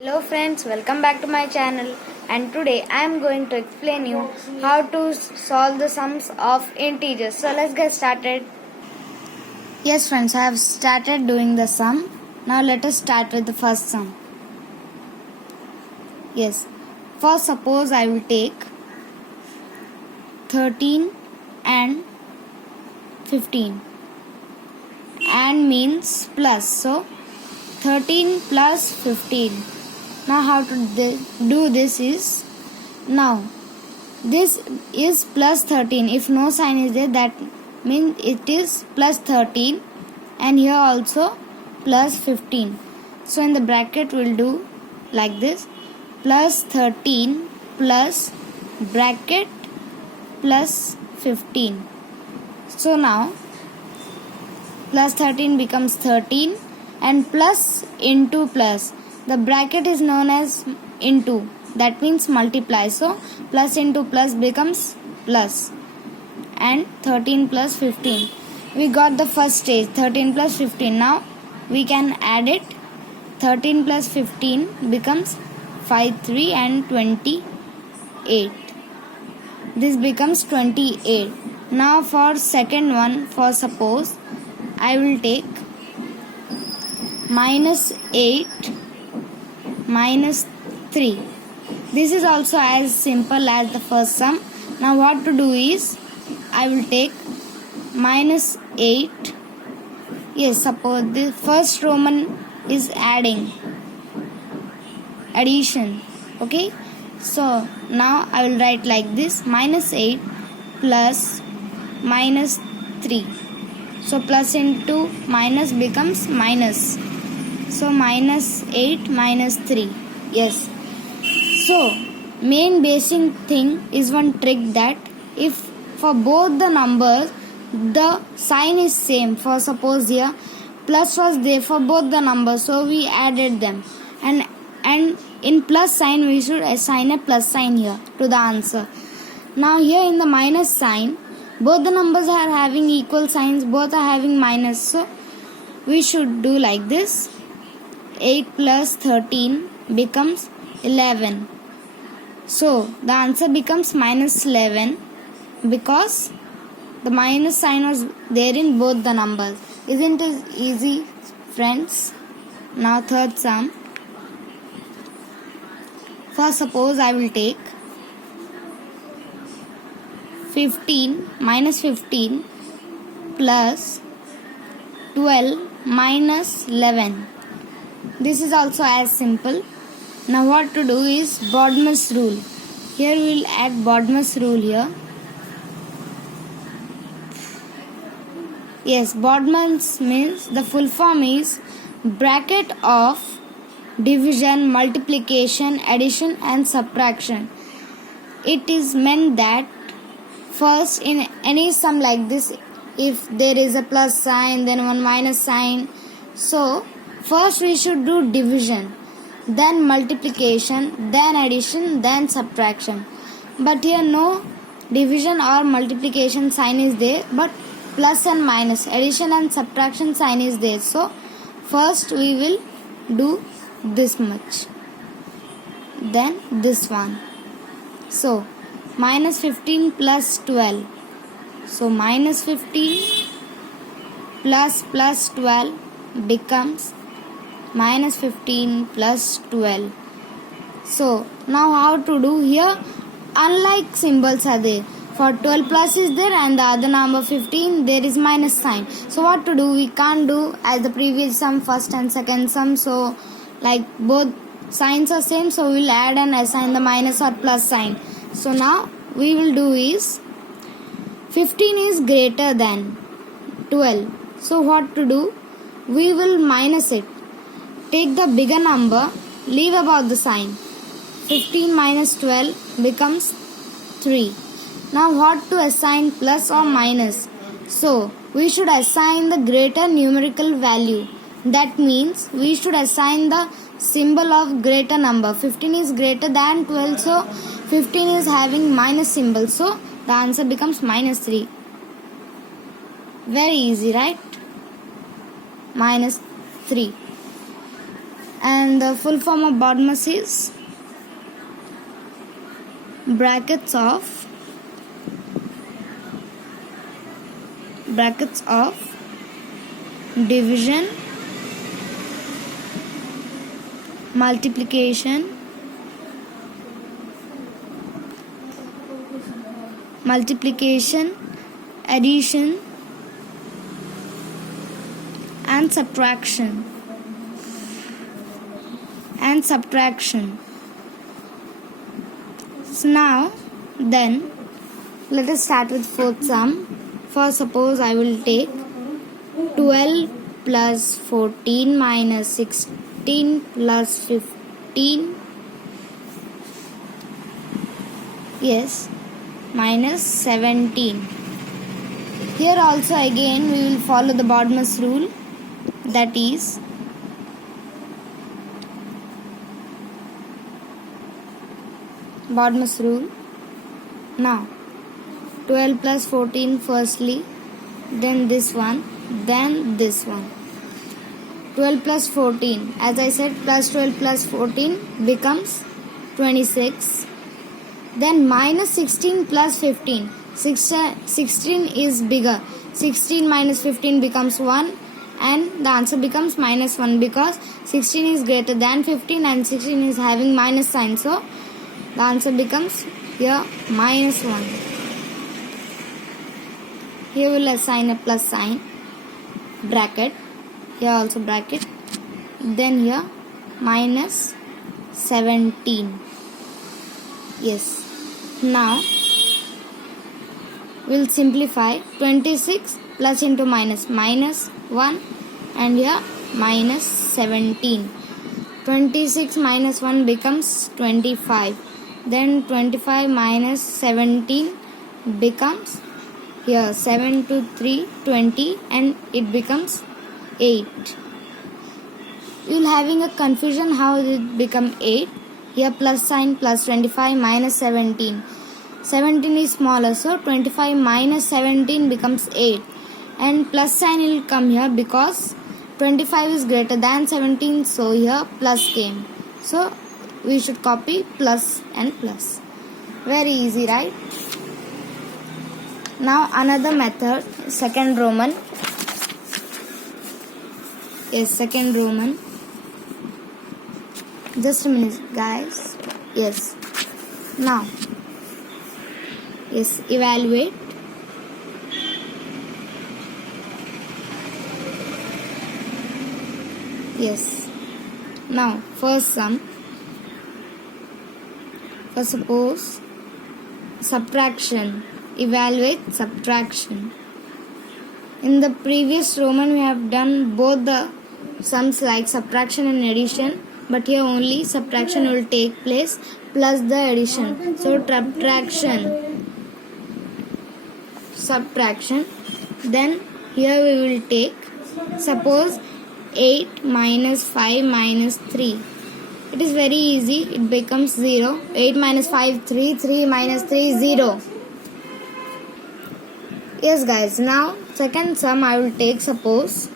Hello friends, welcome back to my channel, and today I am going to explain you how to solve the sums of integers. So let's get started. Yes friends, I have started doing the sum. Now let us start with the first sum. Yes, first suppose I will take 13 and 15 and means plus, so 13 plus 15. Now how to do this is, now this is plus 13. If no sign is there, that means it is plus 13, and here also plus 15. So in the bracket we'll do like this, plus 13 plus bracket plus 15. So now plus 13 becomes 13 and plus into plus. The bracket is known as into, that means multiply. So plus into plus becomes plus, and 13 plus 15. We got the first stage, 13 plus 15. Now we can add it. 13 plus 15 becomes 5, 3 and 28. This becomes 28. Now for second one, for suppose I will take minus 8 minus 3. This is also as simple as the first sum. Now what to do is, I will take minus 8. Yes, suppose the first Roman is addition. Okay, so now I will write like this, minus 8 plus minus 3. So plus into minus becomes minus. So minus 8 minus 3. Yes. So main basic thing is one trick, that if for both the numbers the sign is same, for suppose here plus was there for both the numbers, so we added them, and in plus sign we should assign a plus sign here to the answer. Now here in the minus sign, both the numbers are having equal signs, both are having minus, so we should do like this. 8 plus 13 becomes 11. So the answer becomes minus 11 because the minus sign was there in both the numbers. Isn't it easy, friends? Now third sum. First suppose I will take 15 minus 15 plus 12 minus 11. This is also as simple. Now what to do is Bodmer's rule. Here we will add Bodmer's rule here. Yes, Bodmer's means the full form is bracket of division, multiplication, addition and subtraction. It is meant that first in any sum like this, if there is a plus sign, then one minus sign, so first we should do division, then multiplication, then addition, then subtraction. But here no division or multiplication sign is there, but plus and minus, addition and subtraction sign is there. So first we will do this much, then this one. So minus 15 plus 12. So minus 15 plus 12 becomes minus 15 plus 12. So now how to do here? Unlike symbols are there. For 12 plus is there and the other number 15 there is minus sign. So what to do? We can't do as the previous sum, first and second sum. So like both signs are same, so we'll add and assign the minus or plus sign. So now we will do is 15 is greater than 12. So what to do? We will minus it. Take the bigger number, leave about the sign. 15 minus 12 becomes 3. Now what to assign, plus or minus? So we should assign the greater numerical value. That means we should assign the symbol of greater number. 15 is greater than 12, so 15 is having minus symbol. So the answer becomes minus 3. Very easy, right? Minus 3. And the full form of BODMAS is brackets of division, multiplication, addition and subtraction. So now then let us start with fourth sum. First, suppose I will take 12 plus 14 minus 16 plus 15, yes, minus 17. Here also again we will follow the BODMAS rule, that is BODMAS rule. Now 12 plus 14 firstly, then this one, then this one. 12 plus 14, as I said, plus 12 plus 14 becomes 26. Then minus 16 plus 15. 16 is bigger. 16 minus 15 becomes 1 and the answer becomes minus 1 because 16 is greater than 15 and 16 is having minus sign. So the answer becomes here minus 1. Here we will assign a plus sign, bracket, here also bracket, then here minus 17. Yes. Now we will simplify. 26 plus into minus, minus 1, and here minus 17. 26 minus 1 becomes 25. Then 25 minus 17 becomes here 7 to 3, 20, and it becomes 8. You will having a confusion how it become 8. Here plus sign, plus 25 minus 17. 17 is smaller, so 25 minus 17 becomes 8. And plus sign will come here because 25 is greater than 17, so here plus came. So we should copy plus and plus. Very easy, right? Now another method, second Roman. Yes, second Roman. Just a minute, guys. Yes. Now, yes, evaluate. Yes. Now, first sum. First, suppose subtraction. Evaluate subtraction. In the previous Roman, we have done both the sums like subtraction and addition, but here only subtraction will take place plus the addition. So subtraction. Then here we will take, suppose 8 minus 5 minus 3. It is very easy. It becomes 0. 8 minus 5, 3. 3 minus 3, 0. Yes, guys. Now second sum I will take, suppose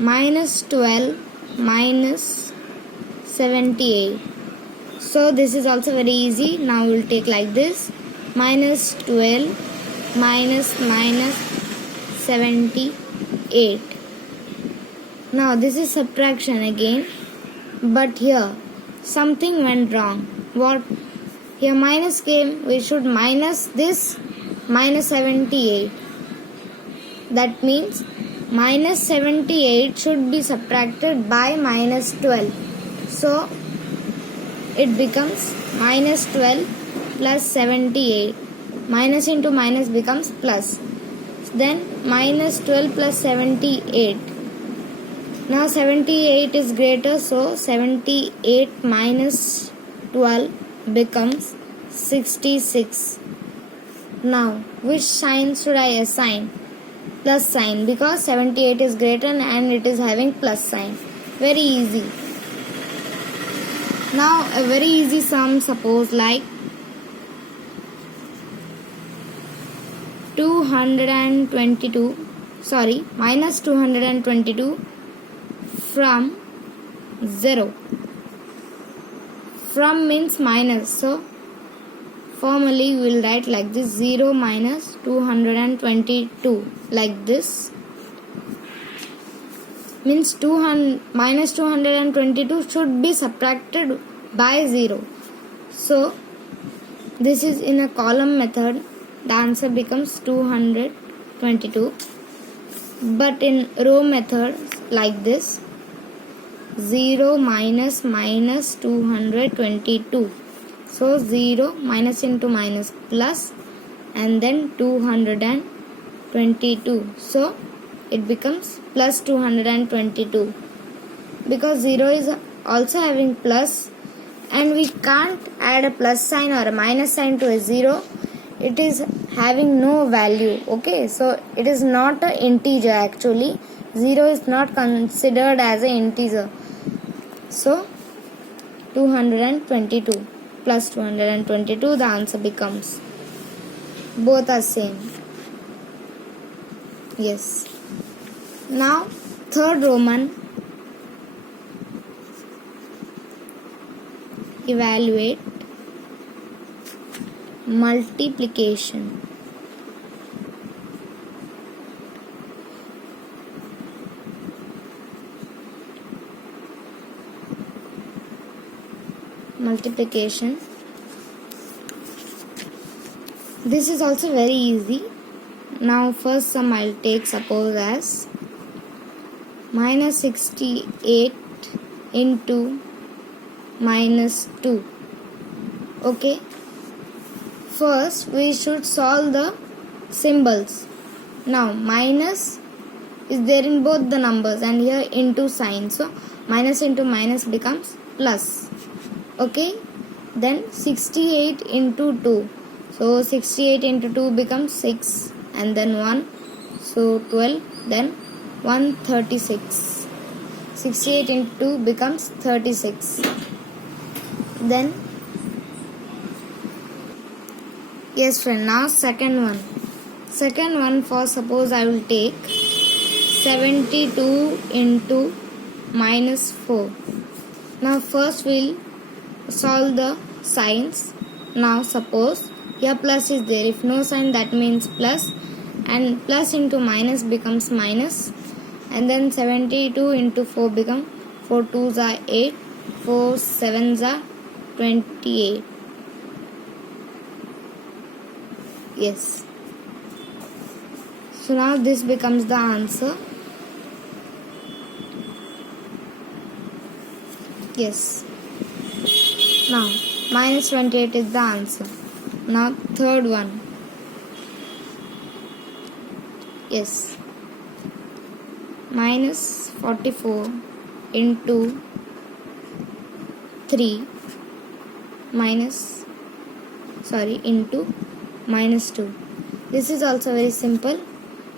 minus 12 minus 78. So this is also very easy. Now we will take like this, minus 12 minus 78. Now this is subtraction again, but here something went wrong. What? Here minus came, we should minus this minus 78. That means minus 78 should be subtracted by minus 12. So it becomes minus 12 plus 78. Minus into minus becomes plus. Then minus 12 plus 78. Now 78 is greater, so 78 minus 12 becomes 66. Now which sign should I assign? Plus sign, because 78 is greater and it is having plus sign. Very easy. Now a very easy sum, suppose like minus 222 from 0. From means minus, so formally we will write like this: 0 minus 222, like this. Means 200 minus 222 should be subtracted by 0. So this is in a column method. The answer becomes 222. But in row method, like this: 0 minus minus 222. So 0 minus into minus plus, and then 222. So it becomes plus 222. Because 0 is also having plus, and we can't add a plus sign or a minus sign to a 0. It is having no value. Okay, so it is not an integer actually. 0 is not considered as an integer. So 222 plus 222, the answer becomes, both are same. Yes. Now third Roman, evaluate multiplication. Multiplication. This is also very easy. Now first sum I'll take, suppose as minus 68 into minus 2. Okay. First we should solve the symbols. Now minus is there in both the numbers and here into sign. So minus into minus becomes plus. Okay. Then 68 into 2. So 68 into 2 becomes 6 and then 1. So 12. Then 136. 68 into 2 becomes 36. Then yes friend, now second one. Second one, for suppose I will take 72 into minus 4. Now first we'll solve the signs. Now suppose here plus is there. If no sign, that means plus, and plus into minus becomes minus, and then 72 into 4 become 4 2s are 8, 4 7s are 28. Yes. So now this becomes the answer. Yes. Now minus 28 is the answer. Now third one. Yes. Minus 44 into 3 into minus 2. This is also very simple.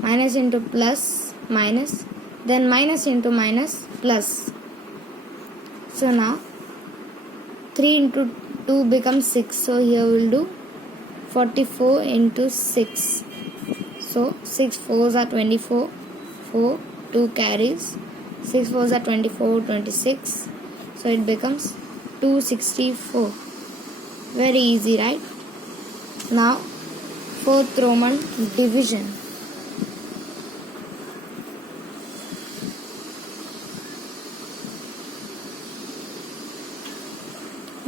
Minus into plus, minus, then minus into minus, plus. So now 3 into 2 becomes 6. So here we will do 44 into 6. So 6 4s are 24. 4, 2 carries. 6 4s are 24, 26. So it becomes 264. Very easy, right? Now fourth Roman, division.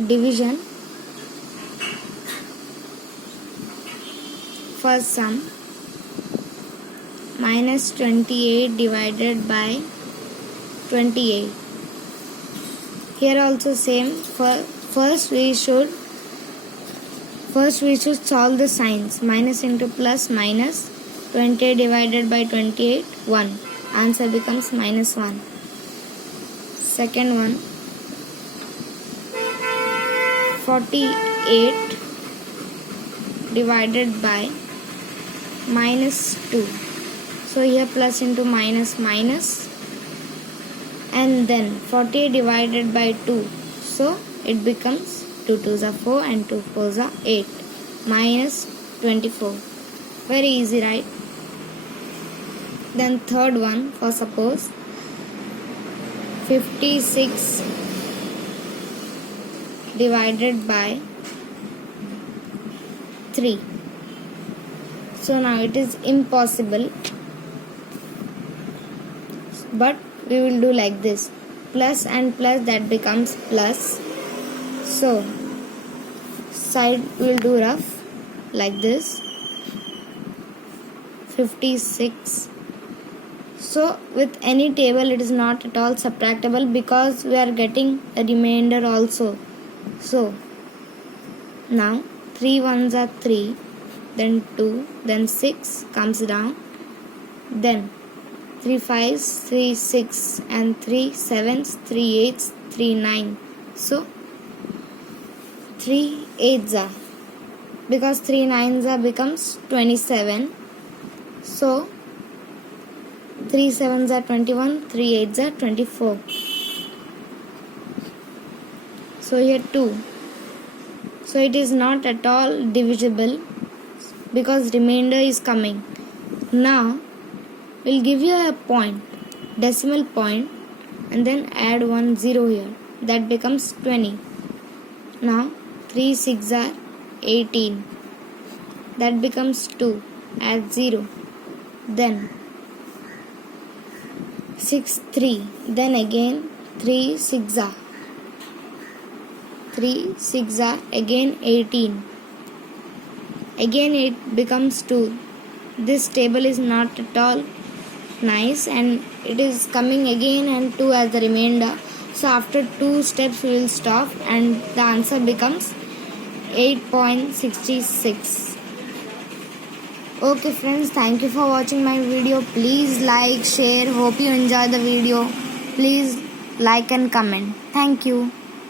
Division. First sum, minus 28 divided by 28. Here also same. First we should solve the signs. Minus into plus, minus. 28 divided by 28, 1. Answer becomes minus 1. Second one, 48 divided by minus 2. So here plus into minus, minus, and then 48 divided by 2. So it becomes 2 2s are 4 and 2 4s are 8. Minus 24. Very easy, right? Then third one, for suppose 56 divided by 3. So now it is impossible, but we will do like this. Plus and plus, that becomes plus. So side we will do rough like this. 56. So with any table it is not at all subtractable because we are getting a remainder also. So now 3 ones are 3, then 2, then 6 comes down, then 3 5s, 3 6, and 3 7s, 3 8s, 3 9. So 3 8s are, because 3 9s are becomes 27. So 3 7s are 21, 3 8s are 24. So here 2. So it is not at all divisible because remainder is coming. Now we'll give you a point, decimal point, and then add 1 0 here. That becomes 20. Now 3 6 are 18. That becomes 2. Add 0. Then 6 3. Then again 3 6 are 3 6 are again 18. Again it becomes 2. This table is not at all nice and it is coming again and 2 as the remainder. So after 2 steps we will stop and the answer becomes 8.66. Okay friends, thank you for watching my video. Please like, share. Hope you enjoy the video. Please like and comment. Thank you.